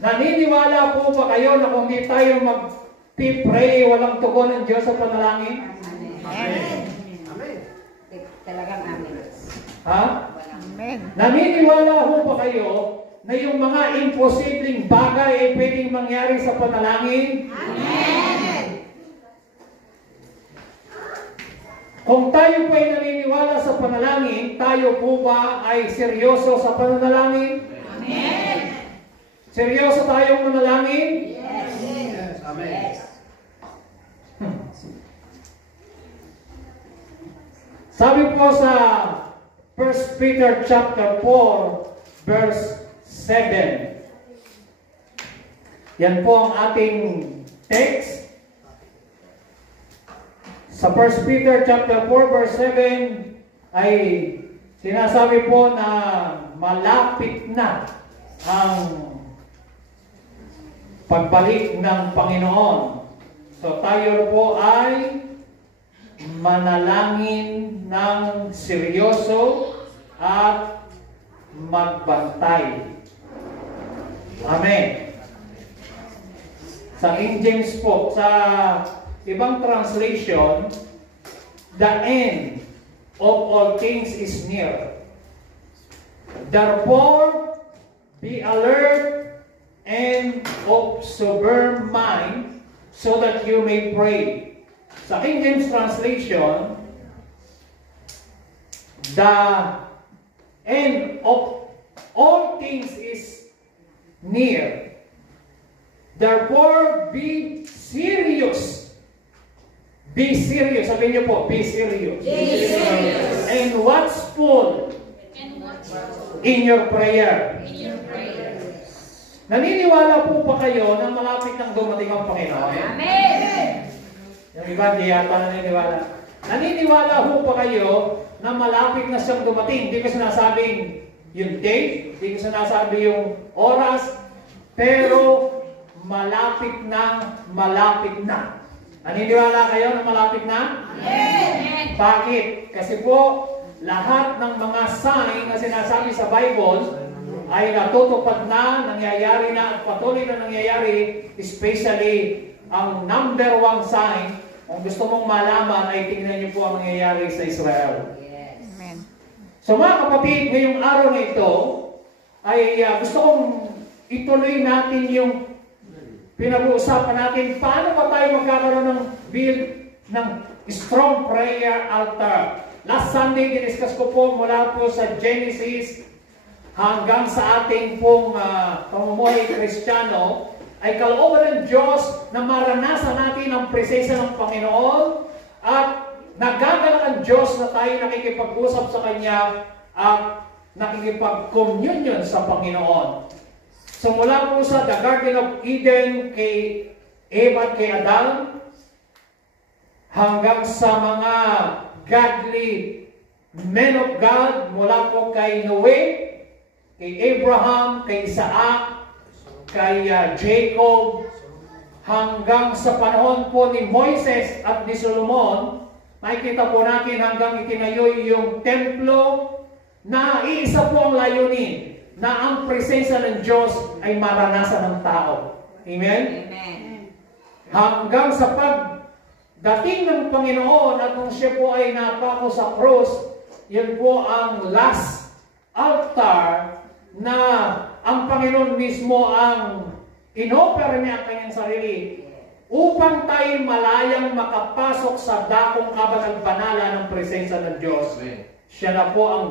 Naniniwala po ba kayo na kung di tayo mag-pray, walang tugon ng Diyos sa panalangin? Amen. Amen. Talagang amen. Ha? Amen. Naniniwala po ba kayo na yung mga imposibleng bagay ay pwedeng mangyari sa panalangin? Amen. Kung tayo po ay naniniwala sa panalangin, tayo po ba ay seryoso sa panalangin? Amen. Seryoso tayong manalangin? Yes. Yes. Amen. Sabi po sa 1 Peter chapter 4 verse 7. Yan po ang ating text. Sa 1 Peter chapter 4 verse 7 ay sinasabi po na malapit na ang pagbalik ng Panginoon. So tayo po ay manalangin ng seryoso at magbantay. Amen. Sa King James po, sa ibang translation, the end of all things is near. Therefore, be alert and of sober mind, so that you may pray. Sa King James translation, the end of all things is near. Therefore, be serious. Be serious. Sabihin niyo po, be serious. Be serious. And watchful in your prayer. Naniniwala po ba kayo na malapit nang dumating ang Panginoon? Amen. Yung iba, di yata naniniwala. Naniniwala po ba kayo na malapit na siyang dumating? Hindi ko sinasabing yung date, hindi ko sinasabi yung oras, pero malapit na, malapit na. Naniniwala kayo na malapit na? Amen. Bakit? Kasi po, lahat ng mga sign na sinasabi sa Bible ay natutupad na, nangyayari na, at patuloy na nangyayari, especially ang number one sign, kung gusto mong malaman, ay tingnan niyo po ang nangyayari sa Israel. Yes. Amen. So mga kapatid, ngayong araw na ito, ay gusto kong ituloy natin yung pinag-uusapan natin, paano ba tayo magkakaroon ng build ng strong prayer altar. Last Sunday, diniscuss ko po mula po sa Genesis hanggang sa ating pong pamumuhay Kristiyano, ay kalooban ng Diyos na maranasan natin ang presensya ng Panginoon at nagagalak ang Diyos na tayo nakikipag-usap sa Kanya at nakikipag-communion sa Panginoon. So mula po sa the Garden of Eden kay Eva at kay Adam hanggang sa mga godly men of God mula po kay Noe, kay Abraham, kay Isaac, kay Jacob, hanggang sa panahon po ni Moises at ni Solomon, makikita po natin hanggang itinayo yung templo na iisa po ang layunin na ang presensya ng Diyos ay maranasan ng tao. Amen? Amen. Hanggang sa pagdating ng Panginoon at kung siya po ay napako sa cross, yun po ang last altar na ang Panginoon mismo ang inopera niya ang kanyang sarili upang tayo malayang makapasok sa dakong kabanal-banala ng presensya ng Diyos. Siya na po ang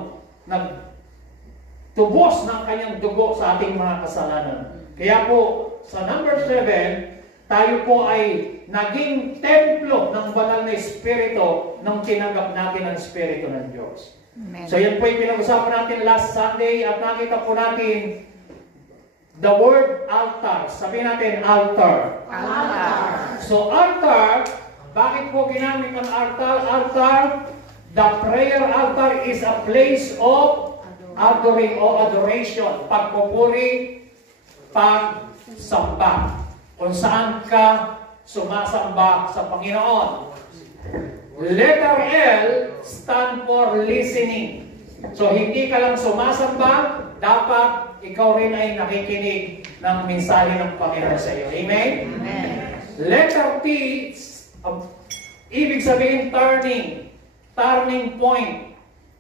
nagtubos ng kanyang dugo sa ating mga kasalanan. Kaya po, sa number 7, tayo po ay naging templo ng banal na Espiritu nang tinanggap natin ang Espiritu ng Diyos. Amen. So yan po yung pinag-usapan natin last Sunday at nakita po natin the word altar. Sabihin natin altar. Altar. So altar, bakit po ginamit ang altar? Altar, the prayer altar is a place of adoration, pagpupuri, pagsamba. Kung saan ka sumasamba sa Panginoon. Letter L stand for listening. So hindi ka lang sumasamba, dapat ikaw rin ay nakikinig ng mensahe ng Panginoon sa iyo. Amen? Amen. Letter T, ibig sabihin turning point.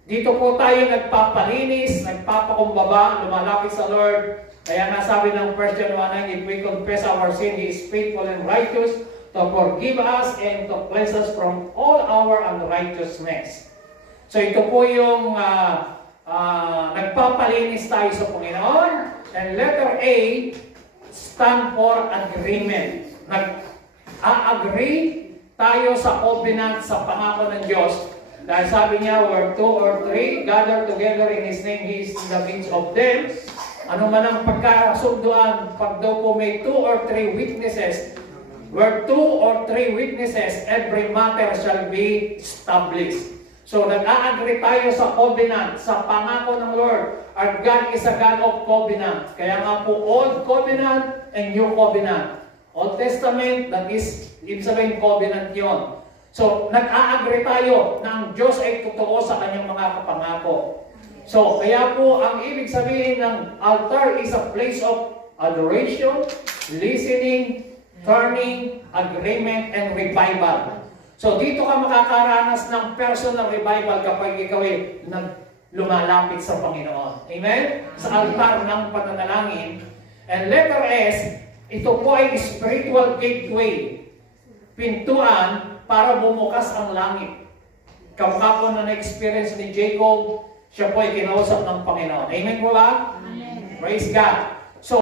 Dito po tayo nagpapalinis, nagpapakumbaba, lumalapit sa Lord. Kaya nasabi ng 1 John 1:9, if we confess our sin, He is faithful and righteous to forgive us and to cleanse us from all our unrighteousness. So ito po yung nagpapalinis tayo sa Panginoon. And letter A, stand for agreement. Nag-agree tayo sa covenant, sa pangako ng Diyos. Dahil sabi niya, where 2 or 3 gather together in His name, He is in the midst of them. Ano man ang pagkasunduan, pag daw po may 2 or 3 witnesses, where 2 or 3 witnesses, every matter shall be established. So, nag-a-agree tayo sa covenant, sa pangako ng Lord. Our God is a God of covenant. Kaya nga po, Old Covenant and New Covenant. Old Testament, that is, ibig sabihin covenant yon. So, nag-a-agree tayo na ang Diyos ay totoo sa kanyang mga kapangako. So, kaya po, ang ibig sabihin ng altar is a place of adoration, listening, turning, agreement, and revival. So, dito ka makakaranas ng personal revival kapag ikaw ay lumalapit sa Panginoon. Amen? Sa altar ng pananalangin. And letter S, ito po ay spiritual gateway. Pintuan para bumukas ang langit. Kamukha po na na-experience ni Jacob, siya po ay kinausap ng Panginoon. Amen po ba? Amen. Praise God.